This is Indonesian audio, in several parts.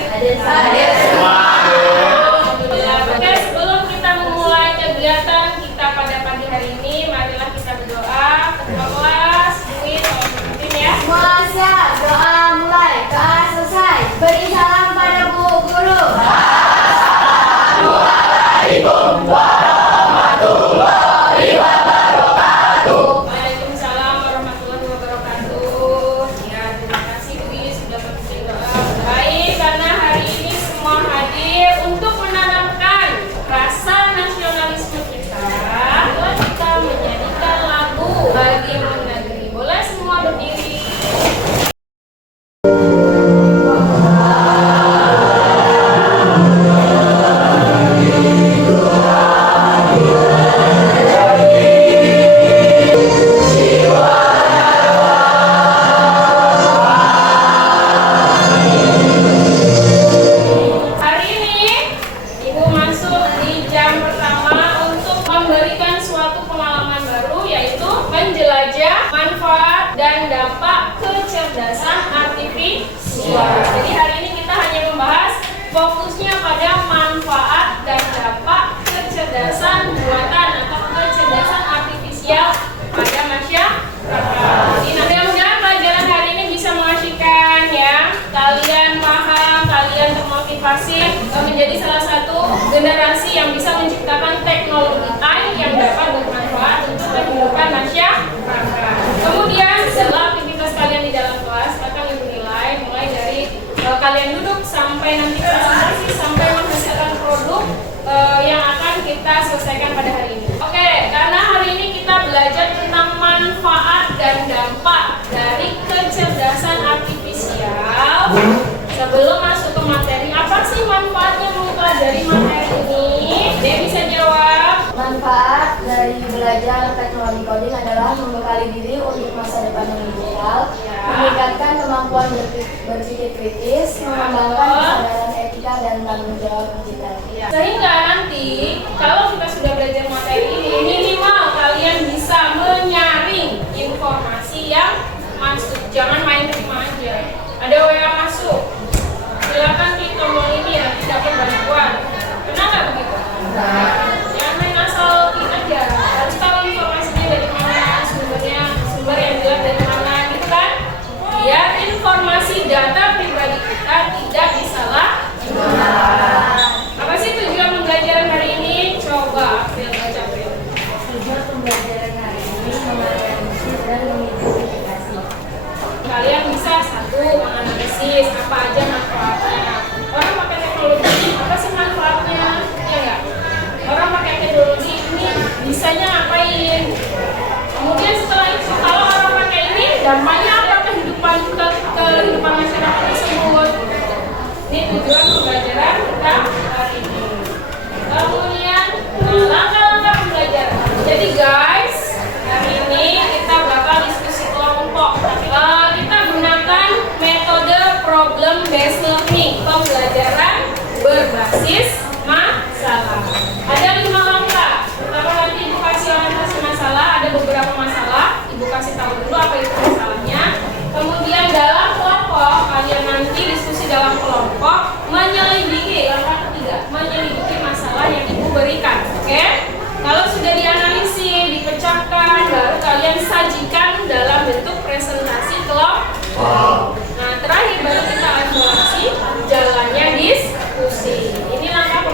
hadir? Hadir semua. Alhamdulillah. Oke, sebelum kita memulai kegiatan kita pada pagi hari ini, marilah kita berdoa. Ketua kelas, ini tolong pimpin ya. Semua siap, doa mulai, kelas selesai. Beri salam pada Bu Guru. Assalamualaikum warahmatullahi wabarakatuh. Waalaikumsalam warahmatullahi wabarakatuh. Ya, terima kasih Bu sudah memimpin doa. Baik, karena hari ini semua hadir untuk menanamkan rasa nasionalisme kita, kita menyanyikan lagu Bagi Negeri. Boleh semua berdiri. Hari ini Ibu masuk di jam pertama untuk memberikan suatu pengalaman baru, yaitu menjelajah manfaat dan dampak kecerdasan artifisial. Jadi hari ini kita hanya membahas fokusnya pada manfaat dan dampak kecerdasan buatan atau kecerdasan artifisial pada masyarakat. Jadi mudah-mudahan pelajaran hari ini bisa mengasihkan ya. Kalian paham, kalian termotivasi menjadi salah satu generasi yang bisa menciptakan teknologi AI yang dapat bermanfaat untuk kehidupan masyarakat. Kemudian setelah aktivitas kalian di dalam kelas akan Ibu nilai mulai dari kalian duduk sampai nanti presentasi sampai menghasilkan produk yang akan kita selesaikan pada hari ini. Oke, karena hari ini kita belajar tentang manfaat dan dampak dari kecerdasan artifisial. Sebelum masuk ke materi, apa sih manfaatnya mempelajari materi ini? Dia bisa jawab. Manfaat dari belajar teknologi coding adalah membekali diri untuk masa depan yang digital, meningkatkan kemampuan berpikir kritis, mengembangkan kesadaran etika dan tanggung jawab digital. Sehingga nanti kalau kita sudah belajar materi ini, minimal kalian bisa menyaring informasi yang masuk. Jangan main terima aja. Ada WA masuk, silakan klik tombol ini, nanti dapat bantuan. Pernah nggak begitu? Jangan main asal klik aja. Harus tahu informasinya dari mana, sumber yang jelas dari mana, gitu kan? Biar informasi data pribadi kita tidak disalahgunakan. Apa sih tujuan pembelajaran hari ini? Coba April baca April. Tujuan pembelajaran hari ini menganalisis dan mengidentifikasi. Kalian bisa satu menganalisis apa aja manfaatnya. Orang pakai teknologi apa sih manfaatnya? Ya enggak? Orang pakai teknologi ini bisanya ngapain? Kemudian setelah itu kalau orang pakai ini dampaknya apa kehidupan masyarakat tersebut? Ini tujuan pembelajaran kita hari ini. Kemudian langkah-langkah pembelajaran. Jadi guys, hari ini kita bakal diskusi kelompok. Kita gunakan metode problem based learning, pembelajaran berbasis masalah. Ada 5 langkah. Pertama nanti Ibu kasih orientasi masalah, ada beberapa masalah. Ibu kasih tahu dulu apa itu masalahnya. Kemudian dalam kelompok, kalian nanti diskusi dalam kelompok, menyelidiki, langkah ketiga, menyelidiki masalah yang Ibu berikan. Oke? Kalau sudah dianalisis, dipecahkan, baru kalian sajikan dalam bentuk presentasi kelompok. Nah, terakhir baru kita evaluasi jalannya diskusi. Ini langkah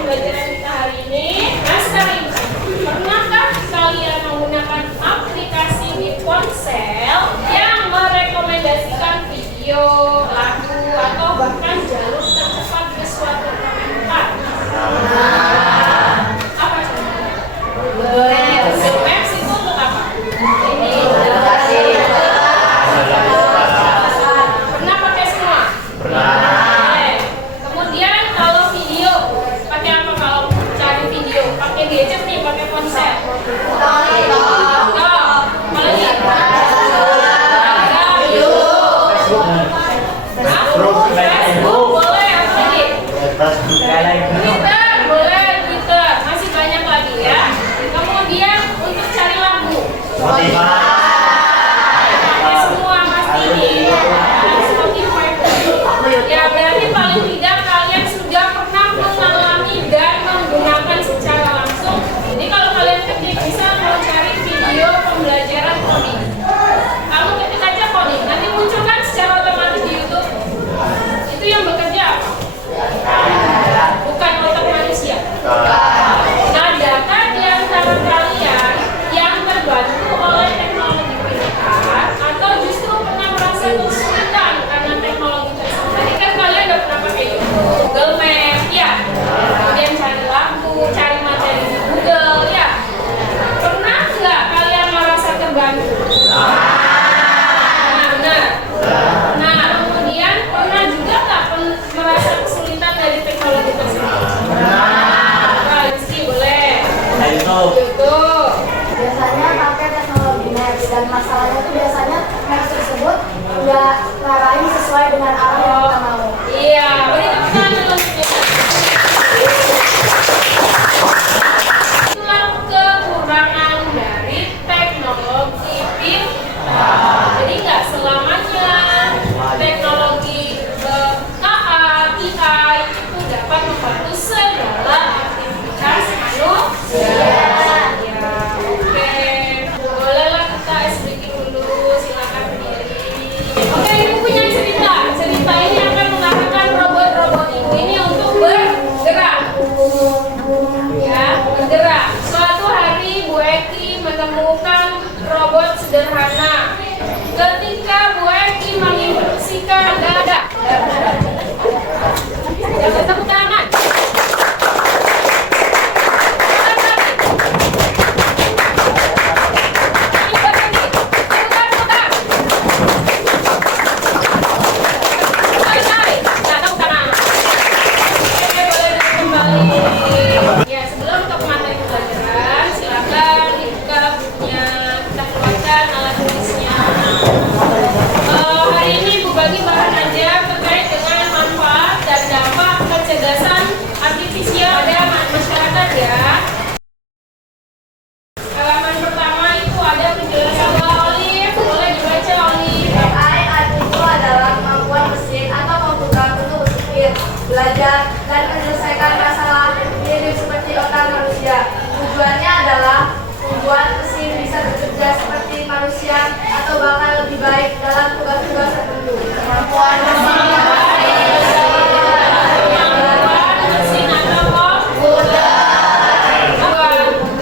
belajar, dan menyelesaikan masalah mirip seperti otak manusia. Tujuannya adalah membuat mesin bisa bekerja seperti manusia atau bahkan lebih baik dalam tugas-tugas tertentu. Kemampuan mesin atau komputer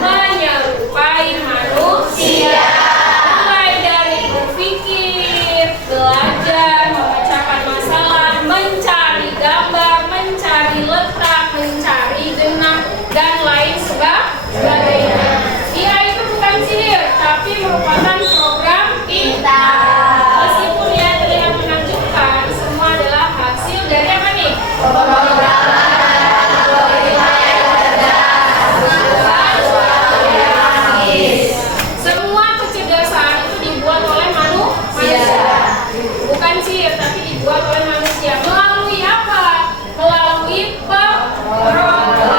menyerupai manusia, mulai dari berpikir, belajar, memecahkan masalah, mencari gambar, mencari letak, mencari genang, dan lain sebagainya. Dia itu bukan sihir, tapi merupakan program kita. Meskipun dia terlihat menakjubkan, semua adalah hasil dari apa nih? Semua kecerdasan itu dibuat oleh manusia. Bukan sihir, tapi dibuat oleh manusia. Melalui apa? Melalui pemrograman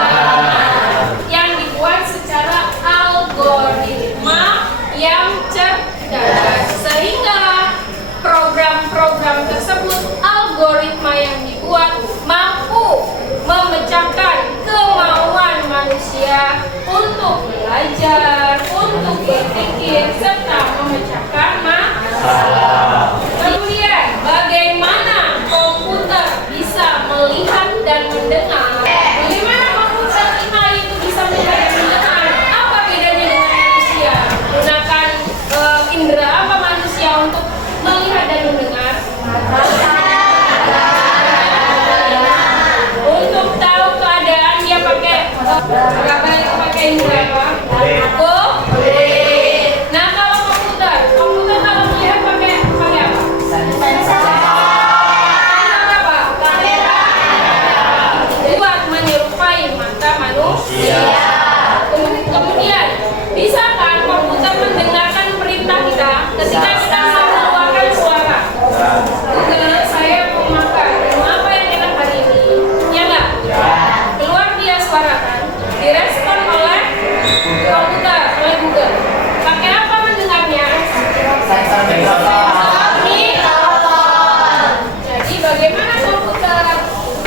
yang dibuat secara algoritma yang cerdas. Sehingga program-program tersebut, algoritma yang dibuat mampu memecahkan kemauan manusia untuk belajar, untuk berpikir, serta memecahkan masalah. Kemudian, bagaimana komputer bisa melihat dan mendengar? Bagaimana komputer kita itu bisa melihat dan mendengar? Apa bedanya dengan manusia? Gunakan indera apa manusia untuk melihat dan mendengar? Untuk tahu keadaan dia pakai apa itu pakai indera apa? Aku. Nah, kalau komputer kalau melihat pakai apa? Apa? Kamera. Buat menyerupai mata manusia. Kemudian, bisa kan komputer mendengarkan perintah kita ketika kita mau mengeluarkan suara? Google, saya mau makan. Mau apa yang enak hari ini? Ya nggak? Keluar dia suara kan? Direspon oleh komputer, oleh Google. Pakai apa mendengarnya? Mikrofon. Jadi bagaimana komputer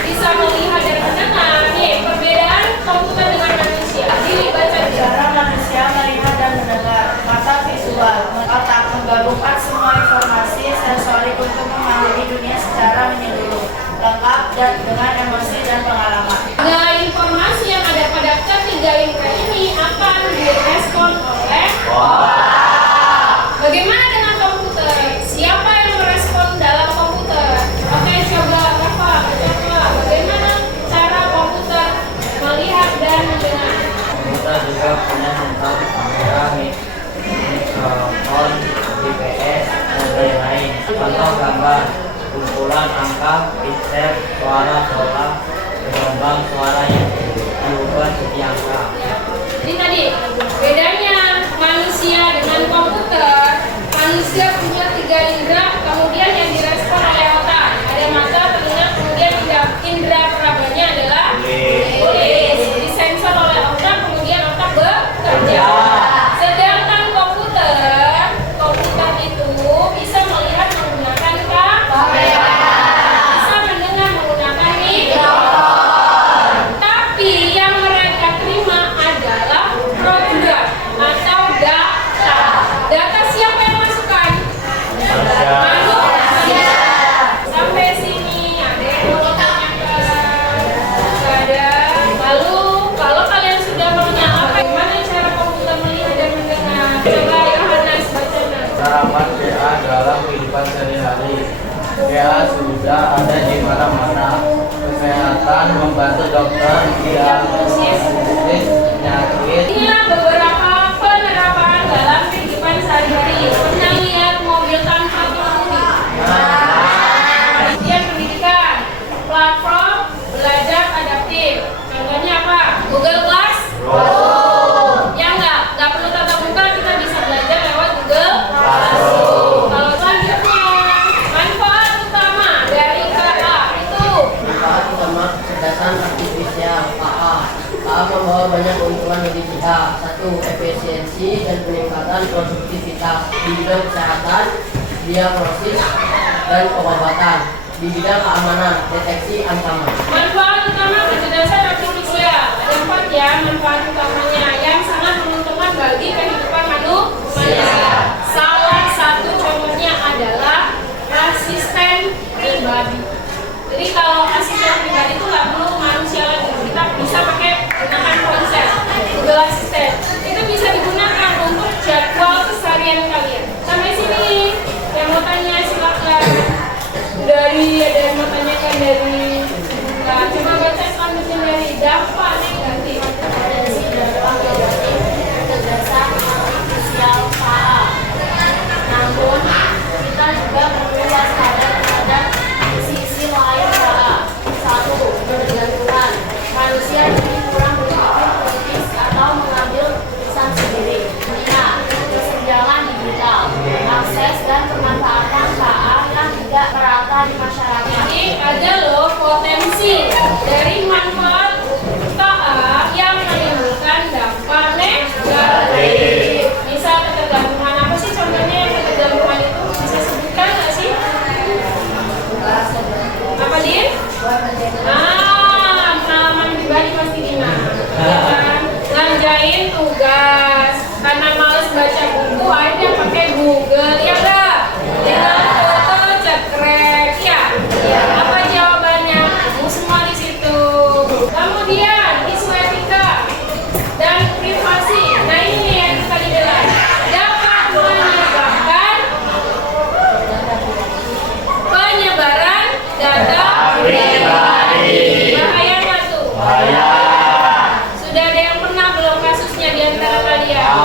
bisa melihat dan mendengar? Nih, perbedaan komputer dengan manusia. Jadi baca cara manusia melihat dan mendengar. Mata visual, otak menggabungkan semua informasi sensorik untuk memahami dunia secara menyeluruh, lengkap dan dengan emosi dan pengalaman. nah, informasi yang ada pada ketiga indera ini akan direspon oleh otak. Bagaimana dengan komputer? Siapa yang merespon dalam komputer? Oke, coba Rafa, bagaimana cara komputer melihat dan mendengar? Kita juga punya sensor kamera, mikrofon, GPS, dan lain-lain. Contoh gambar, kumpulan angka, pixel, suara, pola, gelombang suara yang diubah jadi angka. Jadi tadi bedanya manusia dengan komputer. Manusia punya tiga indera, kemudian yang direspon oleh otak. Ada mata, telinga, kemudian indera perabanya adalah kulit. Disensor oleh otak, kemudian otak bekerja. Sedangkan komputer itu bisa melihat menggunakan kamera, bisa mendengar menggunakan mikrofon. Tapi yang mereka terima adalah program atau data. Data siapa yang masukkan? Manusia. Sampai sini ada yang mau ditanyakan? Tidak ada. Lalu kalau kalian sudah mengenal bagaimana cara komputer melihat dan mendengar, coba Yohanes bacakan. Sarapan PA dalam kehidupan sehari-hari. PA sudah ada di mana-mana. Kesehatan membantu dokter diagnosis penyakit. Inilah beberapa penerapan dalam kehidupan sehari-hari. Pernah lihat mobil tanpa pengemudi? Kemudian pendidikan, platform belajar adaptif. Contohnya apa? Google Classroom. Ya nggak perlu tatap muka, kita bisa belajar lewat Google Classroom. Kalau selanjutnya, manfaat utama dari KA itu Manfaat utama kecerdasan artifisial KA. KA membawa banyak keuntungan bagi kita. 1. Efisiensi dan peningkatan produktivitas di bidang kesehatan, diagnosis, dan pengobatan. Di bidang keamanan, deteksi ancaman. manfaat dampak negatif. Potensi dampak negatif ketegasan artifisial KA. Namun, kita juga perlu waspada terhadap sisi lain KA. 1. Ketergantungan. Manusia jadi kurang berpikir kritis atau mengambil keputusan sendiri. 5. Kesenjangan digital. Akses dan pemanfaatan KA yang tidak merata di masyarakat. Jadi ada loh potensi dari manfaat KA yang menimbulkan dampak negatif. Misal ketergantungan, apa sih contohnya yang ketergantungan itu? Bisa sebutkan nggak sih? Apa Din? Pengalaman pribadi pasti Dina. Ya kan? Ngerjain tugas karena males baca buku, akhirnya pakai Google, ya enggak? Tinggal foto, cekrek, ya. Apa jawabannya? Kamu semua di situ. Kemudian isu etika dan privasi. Nah ini yang kita lihat dapat menyebabkan penyebaran data pribadi. Bahaya nggak tuh? Sudah ada yang pernah belum kasusnya di antara kalian?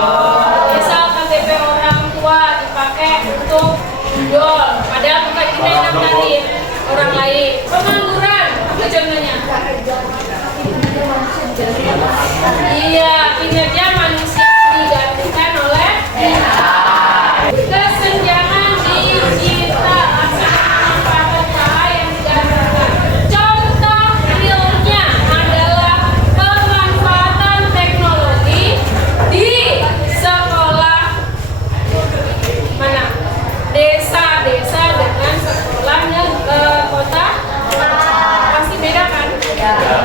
Misal KTP orang tua dipakai untuk dol, padahal bukan kita yang daftarin, orang lain. Pengangguran, apa contohnya? Iya, kinerja manusia digantikan oleh AI. Kesenjangan digital, akses pemanfaatan KA yang tidak merata. Contoh realnya adalah pemanfaatan teknologi di sekolah mana? Desa-desa dengan sekolah kota pasti beda kan?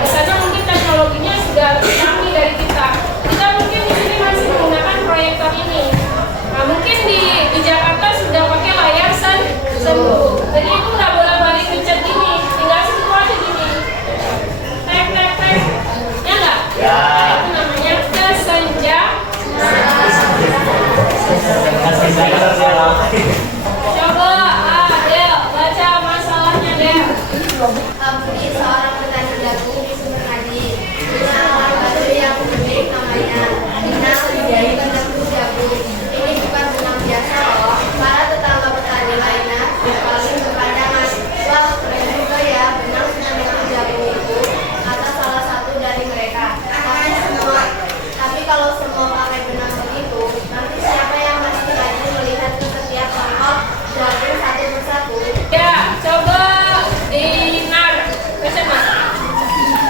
Di sana mungkin teknologinya sudah lebih canggih dari kita. Kita mungkin di sini masih menggunakan proyektor ini. Nah mungkin di Jakarta sudah pakai layar sentuh. Jadi itu nggak boleh balik pencet gini, tinggal sentuh aja gini. Tek tek tek, ya nggak? Itu namanya kesenjangan. Coba Del, baca masalahnya Del. Abdi seorang petani jagung di Sumerkadi. Punya lahan batu yang unik namanya Inal Wijaya Benang Jagung. Ini bukan benang biasa loh. Para tetangga petani lainnya berpaling berpandangan. Wah keren juga ya benang benang jagung itu, kata salah satu dari mereka. Tapi kalau semua pakai benang begitu, nanti siapa yang masih rajin melihat ke setiap tongkol jagung satu persatu? Ya, coba dinar. Baca Mas.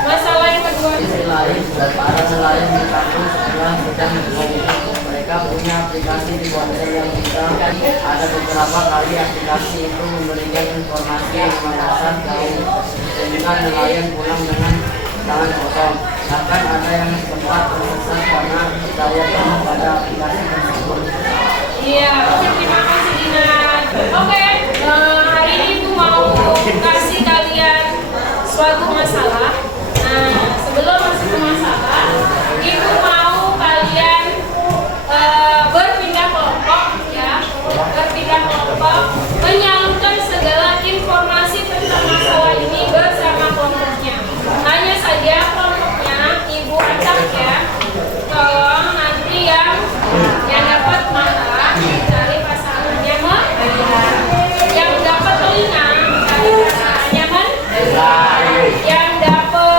Masalah yang kedua. Sisi lain, para nelayan di kampus yang sedang berkomunikasi. Mereka punya aplikasi di ponsel yang bisa. Ada beberapa kali aplikasi itu memberikan informasi yang memaksa jauh, sehingga nelayan pulang dengan tangan kosong. Bahkan ada yang sempat tersesat karena percaya penuh pada aplikasi tersebut. Iya, oke, terima kasih Dinar. Oke, hari ini tuh mau kasih kalian suatu masalah. Nah, sebelum masuk ke masalah, Ibu mau kalian berpindah kelompok ya, berpindah kelompok, menyalurkan segala informasi tentang masalah ini bersama kelompoknya. Hanya saja kelompoknya Ibu acak ya, tolong nanti yang dapat mata cari pasangannya yang dapat telinga cari pasangannya yang dapat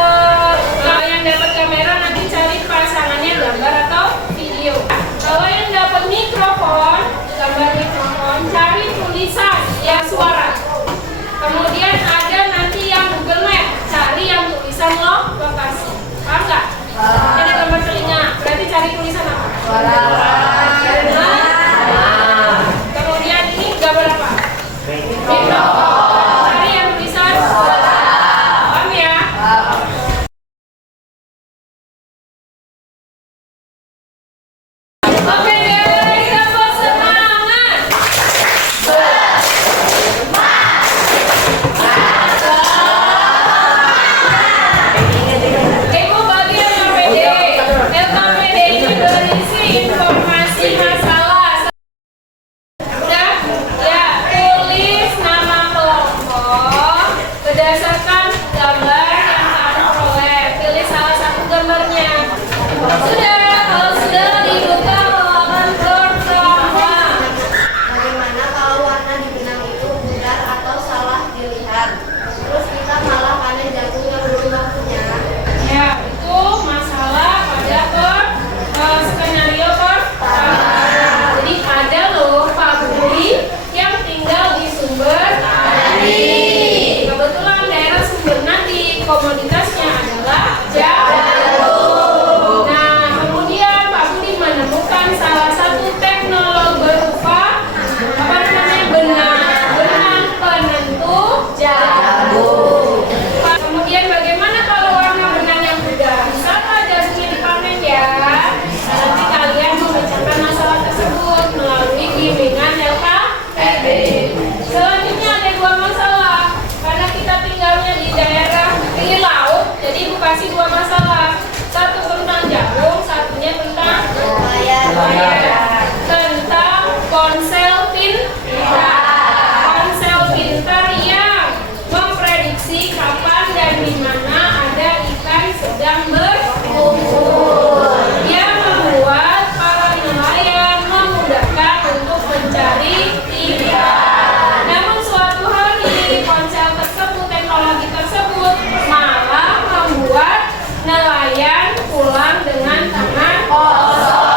saya. Tentang ponsel pintar. Ponsel pintar yang memprediksi kapan dan di mana ada ikan sedang berkumpul. Yang membuat para nelayan memudahkan untuk mencari ikan. Namun suatu hari ponsel tersebut, teknologi tersebut malah membuat nelayan pulang dengan tangan kosong.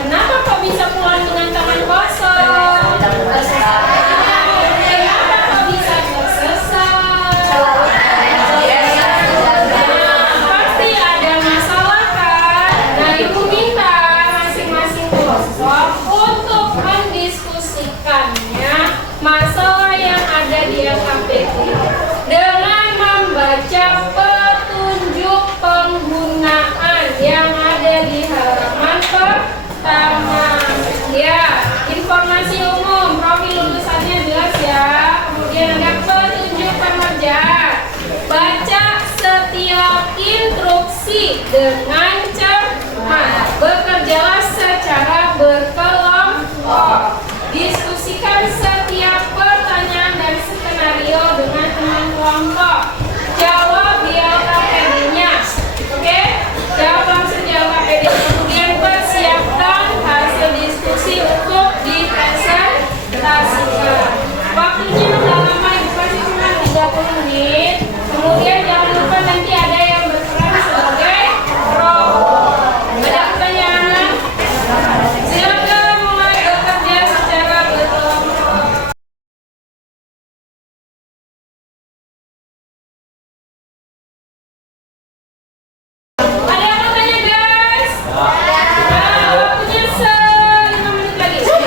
Kenapa kok bisa pulang dengan tangan kosong? Kenapa kok bisa tersesat? Pasti ada masalah kan? Nah, ibu minta masing-masing kelompok untuk mendiskusikannya masalah yang ada di LKPD dengan membaca petunjuk penggunaan yang ada di halaman pertama. Ya, informasi umum, profil lulusannya jelas ya. Kemudian ada petunjuk pengerjaan. Baca setiap instruksi dengan cermat. Bekerjalah secara berkelompok. Diskusikan setiap pertanyaan dan skenario dengan teman kelompok. Jawab di LKPD-nya. Oke? Jawab langsung di LKPD. Kemudian persiapkan hasil diskusi untuk dipresentasikan. Waktunya udah lama, Ibu kasih cuma 30 menit. Kemudian jangan lupa nanti ada yang berperan sebagai robot. Ada pertanyaan? Silakan mulai bekerja secara berkelompok. Ada yang mau tanya, guys? Waktunya 5 menit lagi.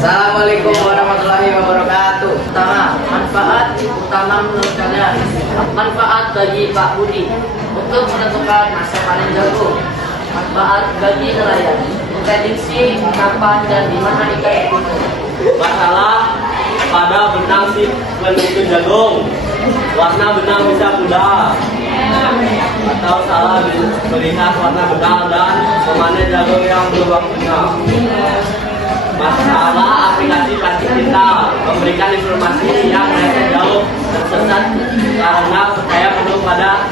Assalamualaikum warahmatullahi wabarakatuh. Pertama, manfaat utama menurut kalian. Manfaat bagi Pak Budi untuk menentukan masa panen jagung. Manfaat bagi nelayan memprediksi kapan dan di mana ikan berkumpul. Masalah pada benang si penentu jagung, warna benang bisa pudar atau salah melihat warna benang dan memanen jagung yang berubah benang. Masalah aplikasi plastik digital memberikan informasi yang terasa jauh tersesat karena percaya penuh pada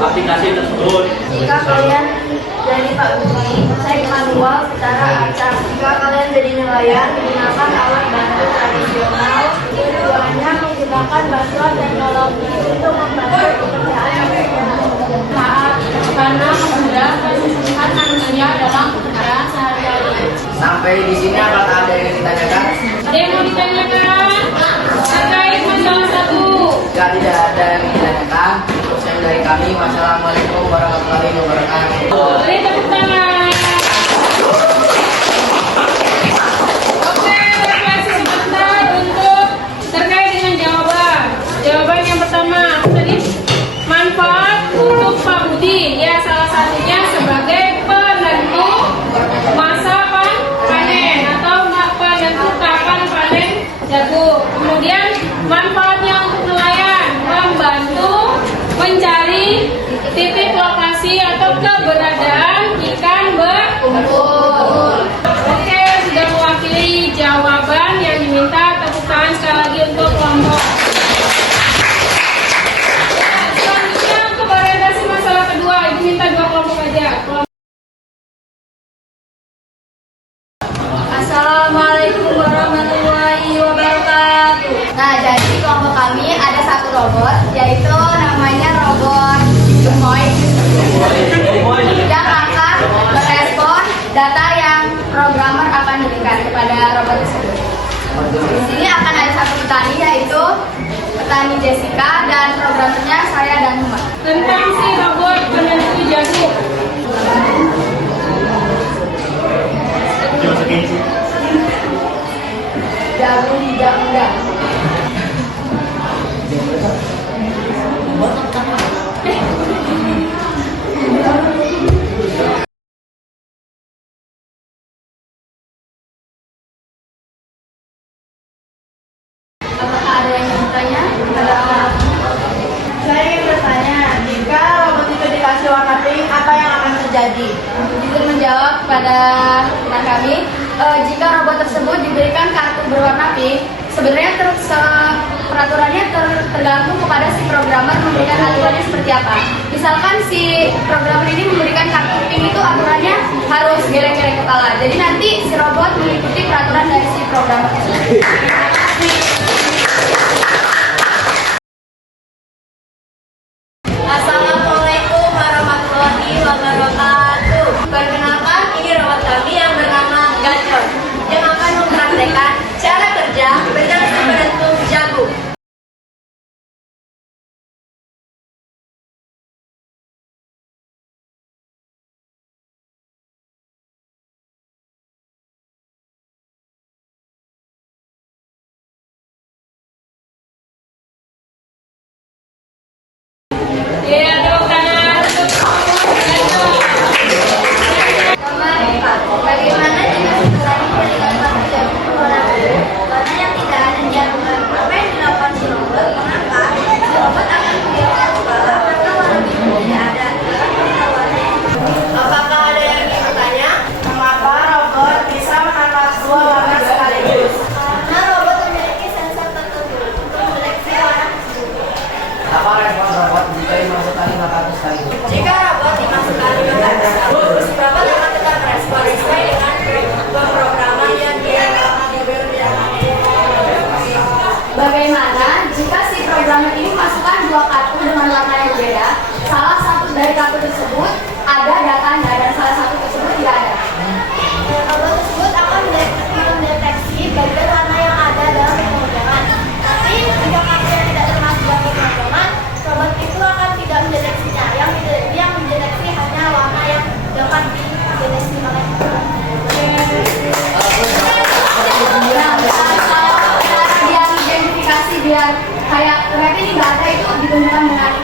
aplikasi tersebut. Jika kalian jadi Pak Budi, cek manual secara acak. Jika kalian jadi nelayan, gunakan alat bantu tradisional. Tujuannya menggunakan bantuan teknologi untuk membantu pekerjaan manusia. Maaf, karena memudahkan kesulitan manusia dalam pekerjaan sehari-hari. Sampai di sini apakah ada yang ditanyakan? Ada yang mau ditanyakan terkait masalah 1? Jika tidak ada yang ditanyakan, selesai dari kami. Wassalamualaikum warahmatullahi wabarakatuh. Beri tepuk tangan. Oke, refleksi sebentar untuk terkait dengan jawaban. Jawaban yang pertama tadi, manfaat untuk Pak Budi. Ya, salah satunya sebagai penentu masa panen atau penentu robot, yaitu namanya robot Gemoy yang akan merespon data yang programmer akan berikan kepada robot tersebut. Di sini akan ada satu petani, yaitu petani Jessica, dan programmernya saya dan Huma. Tentang si robot penentu jagung. Jagung tidak mudah. Apakah ada yang bertanya? Saya ingin bertanya, jika robot itu dikasih warna pink, apa yang akan terjadi? Untuk menjawab pada pertanyaan kami, jika robot tersebut diberikan kartu berwarna pink, sebenarnya peraturannya tergantung kepada si programmer memberikan aturannya seperti apa. Misalkan si programmer ini memberikan kartu pink, itu aturannya harus geleng-geleng kepala. Jadi nanti si robot mengikuti peraturan dari si programmer tersebut. Terima kasih. Assalamualaikum warahmatullahi wabarakatuh. Perkenalkan, ini robot kami yang bernama Gacor yang akan mempraktekkan cara kerja mesin penentu jagung. Ya, tepuk tangan untuk Bagaimana jika setelah diberikan kartu jagung berwarna biru, warna yang tidak ada di aturan? Apa yang dilakukan si robot? Mengapa si robot akan membiarkan kepala karena warna biru tidak ada? Apakah ada yang ingin bertanya? Mengapa robot bisa menangkap dua warna sekaligus? Karena robot memiliki sensor tertentu untuk mendeteksi warna tersebut. Apa respon robot jika dimasukkan 5 kartu sekaligus? Jika robot dimasukkan di robot akan tetap merespon sesuai dengan pemrograman yang Bagaimana jika si programmer ini masukkan dua kartu dengan warna yang berbeda? Salah satu dari kartu tersebut ada datanya dan salah satu tersebut tidak ada. Robot tersebut akan mendeteksi bagian warna yang ada dalam pemrograman. Tapi jika kartu yang tidak termasuk dalam pemrograman, robot itu akan tidak mendeteksinya. Yang mendeteksi hanya warna yang dapat dideteksi oleh cara dia identifikasi biar kayak ternyata ini nggak ada, itu ditentukan dengan